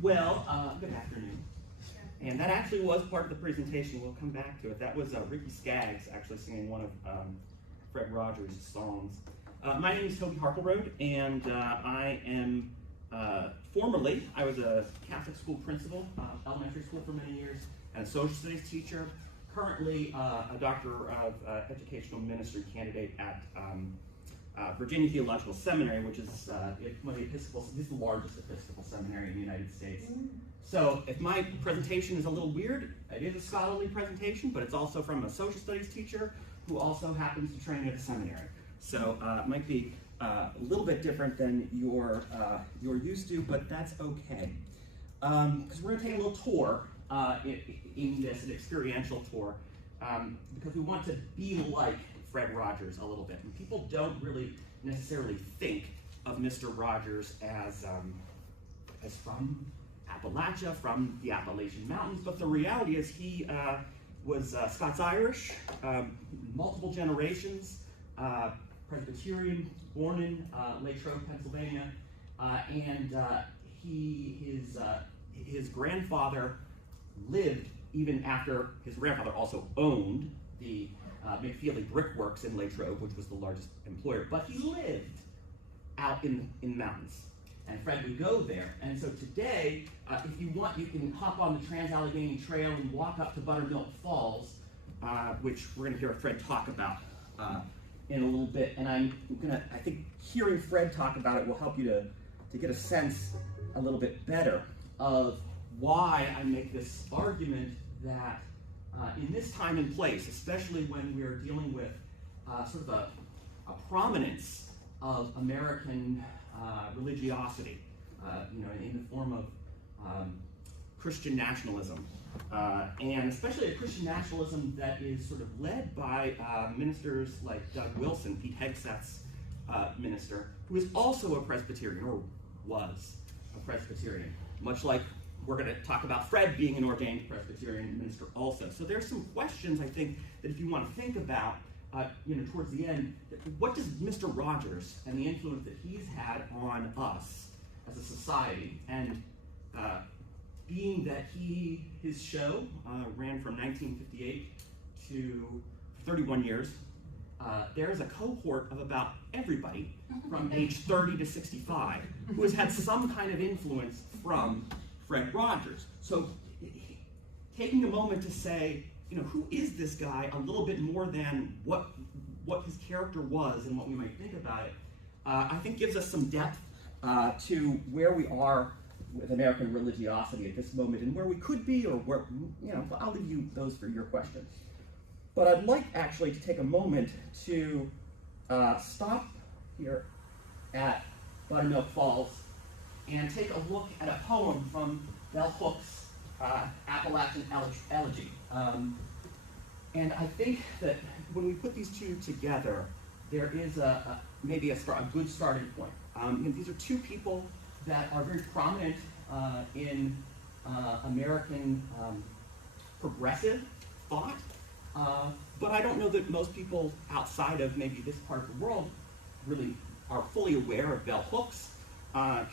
Well, good afternoon. And that actually was part of the presentation. We'll come back to it. That was Ricky Skaggs actually singing one of Fred Rogers' songs. My name is Tobias Harkleroad, and I am formerly, I was a Catholic school principal, elementary school for many years, and a social studies teacher. Currently a Doctor of Educational Ministry candidate at Virginia Theological Seminary, which is one of the Episcopal, this is the largest Episcopal seminary in the United States. So if my presentation is a little weird, it is a scholarly presentation, but it's also from a social studies teacher who also happens to train at a seminary. So it might be a little bit different than you're used to, but that's okay. Because we're going to take a little tour in this, an experiential tour, because we want to be like Fred Rogers a little bit. And people don't really necessarily think of Mr. Rogers as from Appalachia, from the Appalachian Mountains, but the reality is he was Scots-Irish, multiple generations, Presbyterian, born in Latrobe, Pennsylvania, and his grandfather lived even after his grandfather also owned the McFeely Brickworks in Latrobe, which was the largest employer, but he lived out in the mountains. And Fred would go there. And so today, if you want, you can hop on the Trans-Allegheny Trail and walk up to Buttermilk Falls, which we're going to hear Fred talk about in a little bit. And I think hearing Fred talk about it will help you to get a sense a little bit better of why I make this argument that in this time and place, especially when we're dealing with sort of a prominence of American religiosity, in the form of Christian nationalism, and especially a Christian nationalism that is sort of led by ministers like Doug Wilson, Pete Hegseth's minister, who is also a Presbyterian, or was a Presbyterian, much like we're going to talk about Fred being an ordained Presbyterian minister also. So there's some questions, I think, that if you want to think about, towards the end, what does Mr. Rogers and the influence that he's had on us as a society, and being that his show ran from 1958 to 31 years, there's a cohort of about everybody from age 30 to 65 who has had some kind of influence from Fred Rogers. So taking a moment to say, who is this guy a little bit more than what his character was and what we might think about it, I think gives us some depth to where we are with American religiosity at this moment and where we could be, or where, I'll leave you those for your questions. But I'd like actually to take a moment to stop here at Buttermilk Falls and take a look at a poem from Bell Hook's Appalachian Elegy. And I think that when we put these two together, there is maybe a good starting point. These are two people that are very prominent in American progressive thought, but I don't know that most people outside of maybe this part of the world really are fully aware of Bell Hook's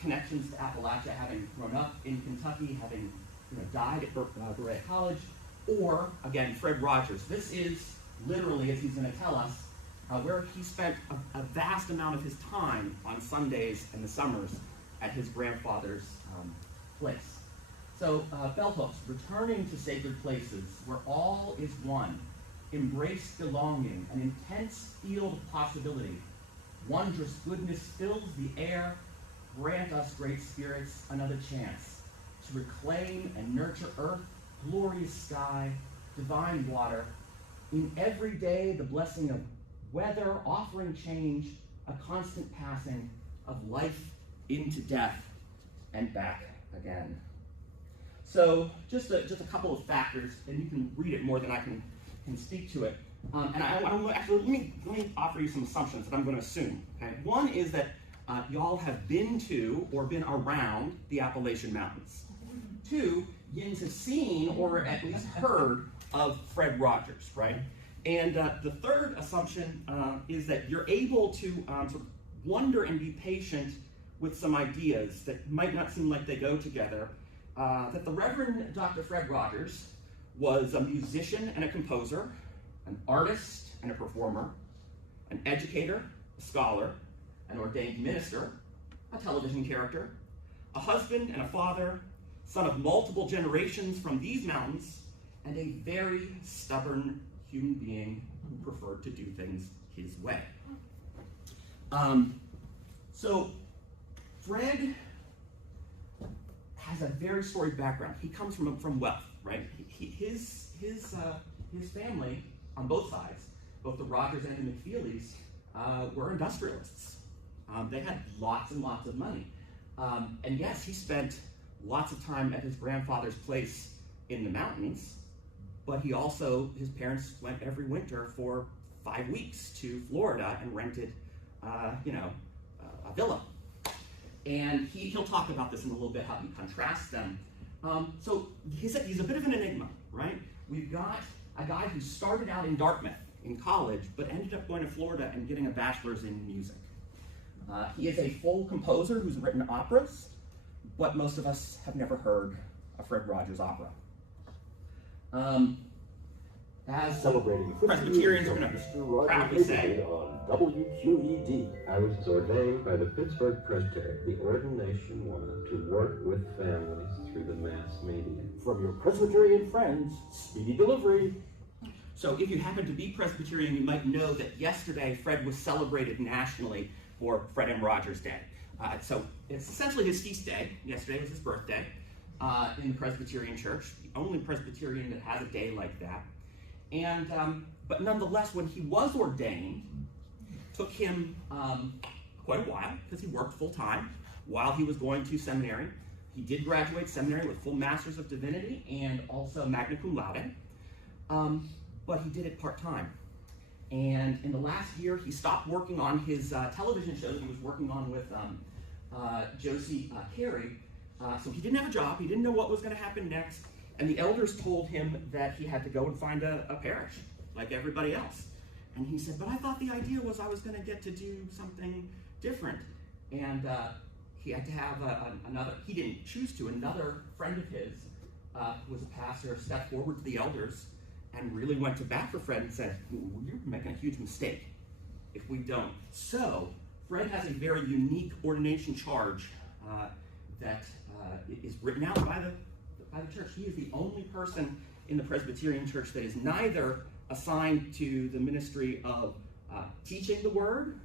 connections to Appalachia, having grown up in Kentucky, having died at Berea College, or, again, Fred Rogers. This is literally, as he's going to tell us, where he spent a vast amount of his time on Sundays and the summers at his grandfather's place. So, Bell Hooks, returning to sacred places where all is one, embrace belonging, an intense field of possibility. Wondrous goodness fills the air. Grant us, great spirits, another chance to reclaim and nurture earth, glorious sky, divine water. In every day, the blessing of weather, offering change, a constant passing of life into death and back again. So just a couple of factors, and you can read it more than I can speak to it. And actually, let me offer you some assumptions that I'm going to assume. Okay? One is that y'all have been to or been around the Appalachian Mountains. Two, yins have seen or at least heard of Fred Rogers, right? And the third assumption is that you're able to sort of wonder and be patient with some ideas that might not seem like they go together. That the Reverend Dr. Fred Rogers was a musician and a composer, an artist and a performer, an educator, a scholar, an ordained minister, a television character, a husband and a father, son of multiple generations from these mountains, and a very stubborn human being who preferred to do things his way. So Fred has a very storied background. He comes from wealth, right? His family on both sides, both the Rogers and the McFeelys, were industrialists. They had lots and lots of money. And yes, he spent lots of time at his grandfather's place in the mountains, but his parents went every winter for 5 weeks to Florida and rented, a villa. And he'll talk about this in a little bit, how he contrasts them. So he's a bit of an enigma, right? We've got a guy who started out in Dartmouth in college, but ended up going to Florida and getting a bachelor's in music. He is a full composer who's written operas, but most of us have never heard a Fred Rogers opera. As celebrating Presbyterians are going to proudly say, on WQED. I was ordained by the Pittsburgh Presbytery, the ordination one, to work with families through the mass media. From your Presbyterian friends, speedy delivery. So if you happen to be Presbyterian, you might know that yesterday Fred was celebrated nationally for Fred M. Rogers Day. So it's essentially his feast day. Yesterday was his birthday in the Presbyterian Church, the only Presbyterian that has a day like that. And but nonetheless, when he was ordained, took him quite a while because he worked full time while he was going to seminary. He did graduate seminary with full Masters of Divinity and also magna cum laude, but he did it part time. And in the last year, he stopped working on his television show that he was working on with Josie Carey. So he didn't have a job. He didn't know what was going to happen next. And the elders told him that he had to go and find a parish, like everybody else. And he said, but I thought the idea was I was going to get to do something different. And he had to have he didn't choose to, another friend of his, who was a pastor, stepped forward to the elders and really went to bat for Fred and said, you're making a huge mistake if we don't. So Fred has a very unique ordination charge that is written out by the church. He is the only person in the Presbyterian Church that is neither assigned to the ministry of teaching the word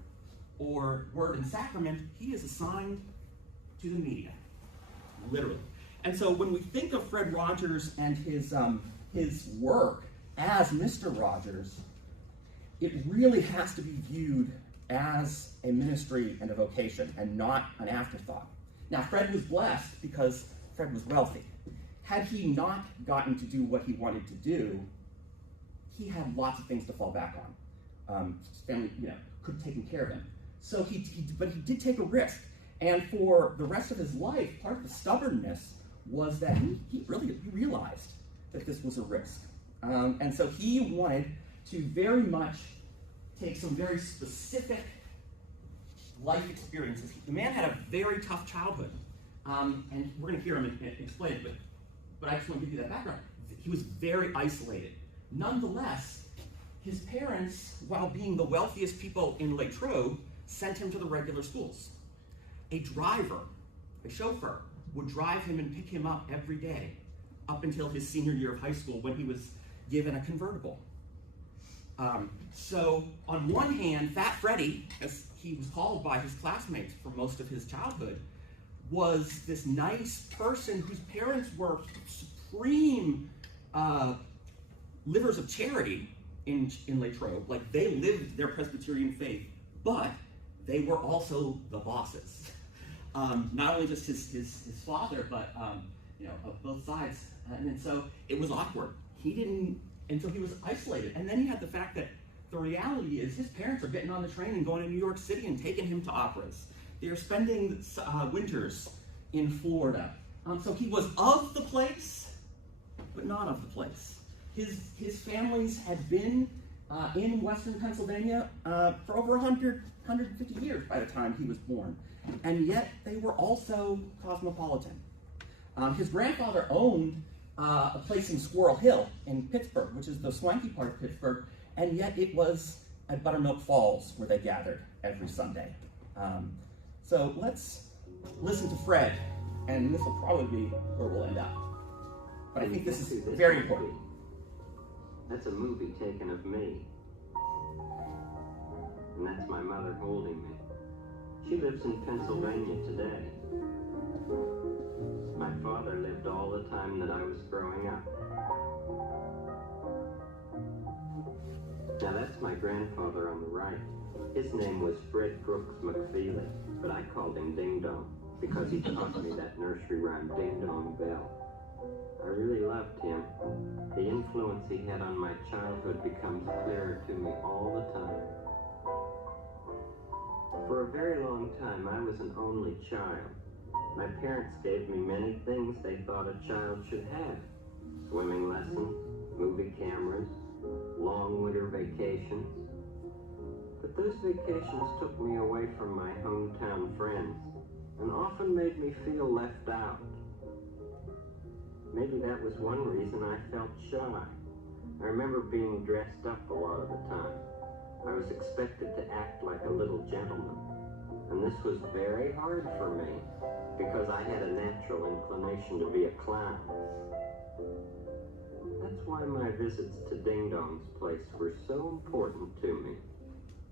or word and sacrament. He is assigned to the media, literally. And so when we think of Fred Rogers and his work as Mr. Rogers, it really has to be viewed as a ministry and a vocation and not an afterthought. Now, Fred was blessed because Fred was wealthy. Had he not gotten to do what he wanted to do, he had lots of things to fall back on. His family, could have taken care of him. So but he did take a risk. And for the rest of his life, part of the stubbornness was that he realized that this was a risk. And so he wanted to very much take some very specific life experiences. The man had a very tough childhood. And we're going to hear him explain it, but I just want to give you that background. He was very isolated. Nonetheless, his parents, while being the wealthiest people in Latrobe, sent him to the regular schools. A driver, a chauffeur, would drive him and pick him up every day up until his senior year of high school when he was given a convertible. So on one hand, Fat Freddie, as he was called by his classmates for most of his childhood, was this nice person whose parents were supreme livers of charity in Latrobe. Like, they lived their Presbyterian faith, but they were also the bosses. Not only just his father, but of both sides. And so it was awkward. And so he was isolated. And then you had the fact that the reality is his parents are getting on the train and going to New York City and taking him to operas. They're spending winters in Florida. So he was of the place, but not of the place. His families had been in western Pennsylvania for over 150 years by the time he was born. And yet they were also cosmopolitan. His grandfather owned a place in Squirrel Hill in Pittsburgh, which is the swanky part of Pittsburgh, and yet it was at Buttermilk Falls where they gathered every Sunday. So let's listen to Fred, and this will probably be where we'll end up. But I think this is very important. That's a movie taken of me. And that's my mother holding me. She lives in Pennsylvania today. My father lived all the time that I was growing up. Now that's my grandfather on the right. His name was Fred Brooks McFeely, but I called him Ding Dong because he taught me that nursery rhyme, Ding Dong Bell. I really loved him. The influence he had on my childhood becomes clearer to me all the time. For a very long time, I was an only child. My parents gave me many things they thought a child should have. Swimming lessons, movie cameras, long winter vacations. But those vacations took me away from my hometown friends and often made me feel left out. Maybe that was one reason I felt shy. I remember being dressed up a lot of the time. I was expected to act like a little gentleman. And this was very hard for me because I had a natural inclination to be a clown. That's why my visits to Ding Dong's place were so important to me.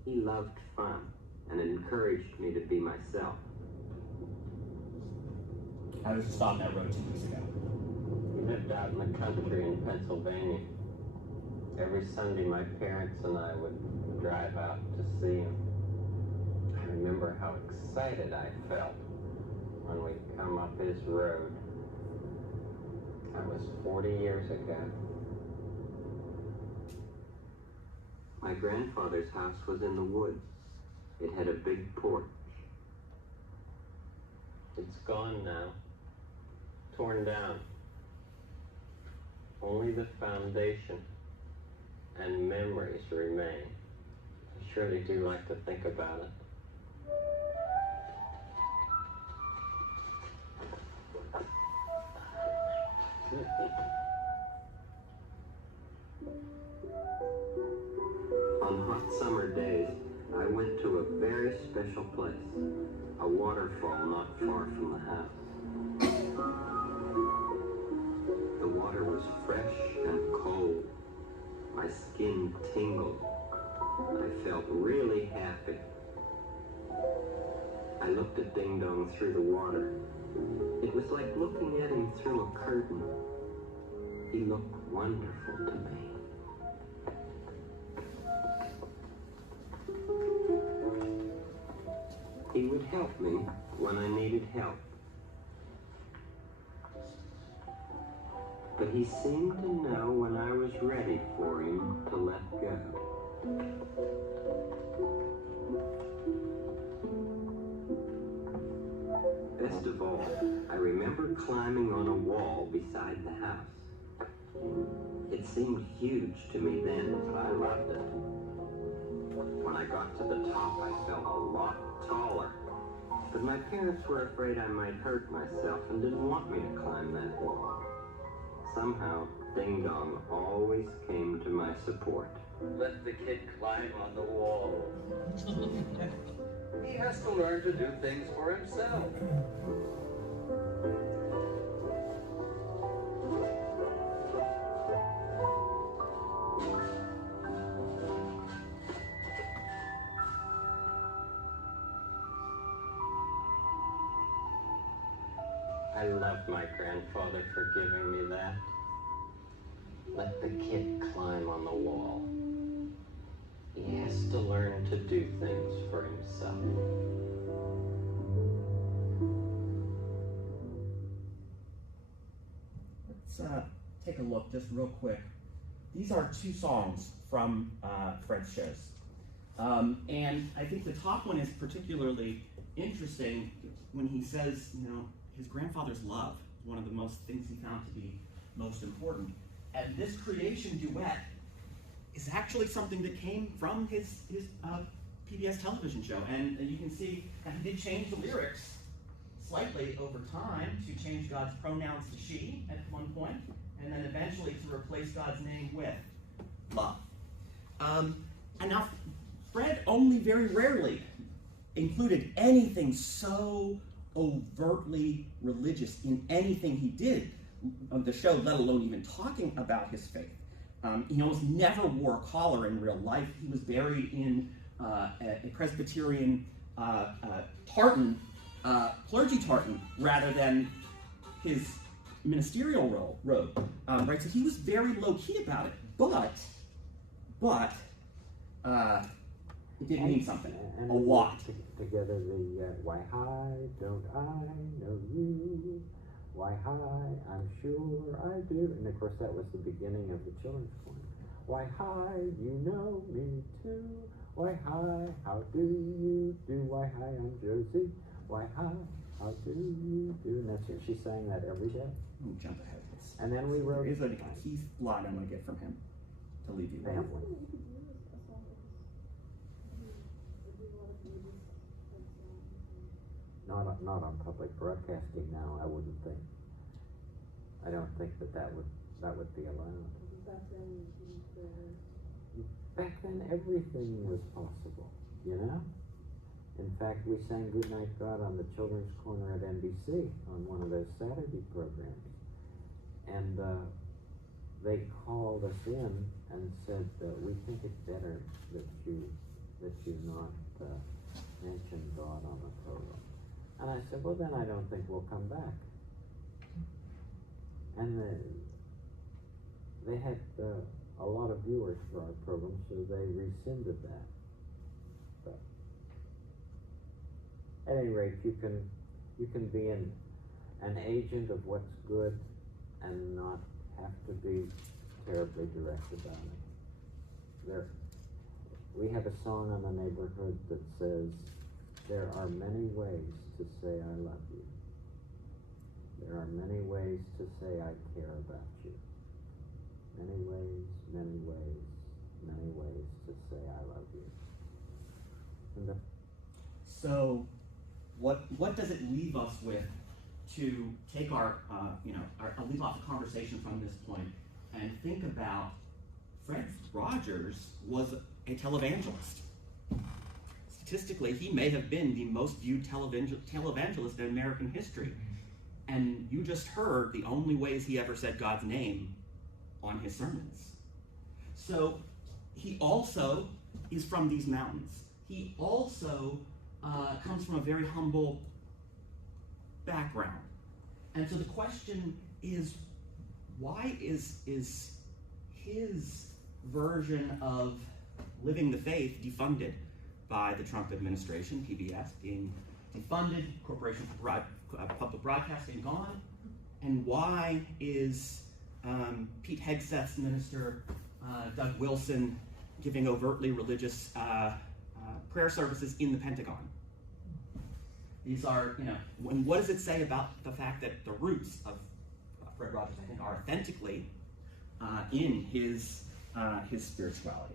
He loved fun and encouraged me to be myself. I was just on that road 2 weeks ago. He lived out in the country in Pennsylvania. Every Sunday, my parents and I would drive out to see him. I remember how excited I felt when we'd come up his road. That was 40 years ago. My grandfather's house was in the woods. It had a big porch. It's gone now, torn down. Only the foundation and memories remain. I surely do like to think about it. On hot summer days, I went to a very special place, a waterfall not far from the house. The water was fresh and cold. My skin tingled. I felt really happy. I looked at Ding Dong through the water. It was like looking at him through a curtain. He looked wonderful to me. He would help me when I needed help. But he seemed to know when I was ready for him to let go. Best of all, I remember climbing on a wall beside the house. It seemed huge to me then, but I loved it. When I got to the top, I felt a lot taller. But my parents were afraid I might hurt myself and didn't want me to climb that wall. Somehow, Ding Dong always came to my support. Let the kid climb on the wall. He has to learn to do things for himself. I loved my grandfather for giving me that. Let the kid climb on the wall. He has to learn to do things for himself. Let's take a look just real quick. These are 2 songs from Fred's shows. And I think the top one is particularly interesting when he says, you know, his grandfather's love, one of the most things he found to be most important. And this creation duet is actually something that came from his PBS television show. And you can see that he did change the lyrics slightly over time to change God's pronouns to she at one point, and then eventually to replace God's name with love. And now, Fred only very rarely included anything so overtly religious in anything he did on the show, let alone even talking about his faith. He almost never wore a collar in real life. He was buried in a Presbyterian tartan, clergy tartan, rather than his ministerial robe. Right, so he was very low-key about it, but it did mean something, and a lot. Together the why hi, don't I know you? Why hi, I'm sure I do. And of course that was the beginning of the children's choir. Why hi, you know me too. Why hi, how do you do? Why hi, I'm Josie. Why hi, how do you do? And that's it. She sang that every day. Let me jump ahead. And then we wrote. Here's a key line I'm going to get from him to leave you with. Not on public broadcasting now. I wouldn't think. I don't think that would be allowed. Back then, everything was possible. You know. In fact, we sang "Good Night God" on the Children's Corner at NBC on one of those Saturday programs, and they called us in and said, "We think it's better that you not mention God on the program." And I said, "Well, then I don't think we'll come back." And they had a lot of viewers for our program, so they rescinded that. But at any rate, you can be an agent of what's good and not have to be terribly direct about it. We have a song in the neighborhood that says, "There are many ways to say I love you. There are many ways to say I care about you. Many ways, many ways, many ways to say I love you." And So, what does it leave us with to take our leave off the conversation from this point and think about Fred Rogers was a televangelist. Statistically, he may have been the most viewed televangelist in American history. And you just heard the only ways he ever said God's name on his sermons. So he also is from these mountains. He also comes from a very humble background. And so the question is, why is his version of living the faith defunded by the Trump administration, PBS being defunded, Corporation for Public Broadcasting gone, and why is Pete Hegseth's minister, Doug Wilson, giving overtly religious prayer services in the Pentagon? These are, and what does it say about the fact that the roots of Fred Rogers, I think, are authentically in his spirituality?